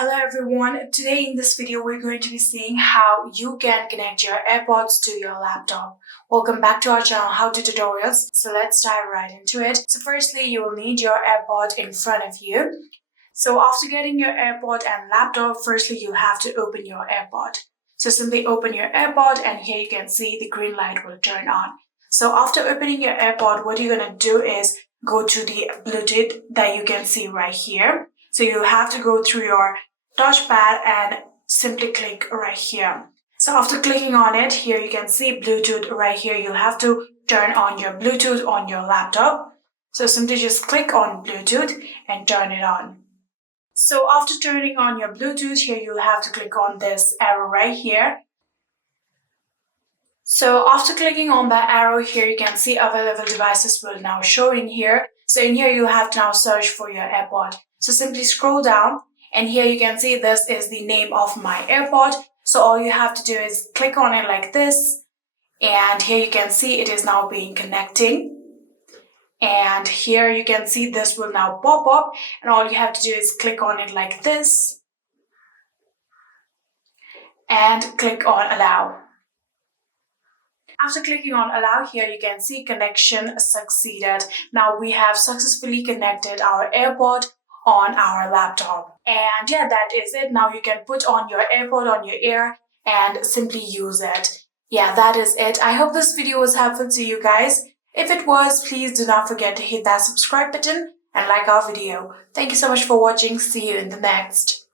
Hello everyone, today in this video we're going to be seeing how you can connect your AirPods to your laptop. Welcome back to our channel How To Tutorials. So let's dive right into it. So firstly you will need your AirPod in front of you. So after getting your AirPod and laptop, firstly you have to open your AirPod. So simply open your AirPod and here you can see the green light will turn on. So after opening your AirPod, what you're going to do is go to the Bluetooth that you can see right here. So you have to go through your touchpad and simply click right here. So after clicking on it, here you can see Bluetooth right here. You'll have to turn on your Bluetooth on your laptop. So simply just click on Bluetooth and turn it on. So after turning on your Bluetooth, here you'll have to click on this arrow right here. So after clicking on that arrow here, you can see available devices will now show in here. So in here, you'll have to now search for your AirPod. So simply scroll down and here you can see this is the name of my AirPod. So all you have to do is click on it like this. And here you can see it is now being connecting. And here you can see this will now pop up and all you have to do is click on it like this. And click on allow. After clicking on allow here, you can see connection succeeded. Now we have successfully connected our AirPod on our laptop. And yeah, that is it. Now you can put on your AirPod on your ear and simply use it. Yeah, that is it. I hope this video was helpful to you guys. If it was, please do not forget to hit that subscribe button and like our video. Thank you so much for watching. See you in the next.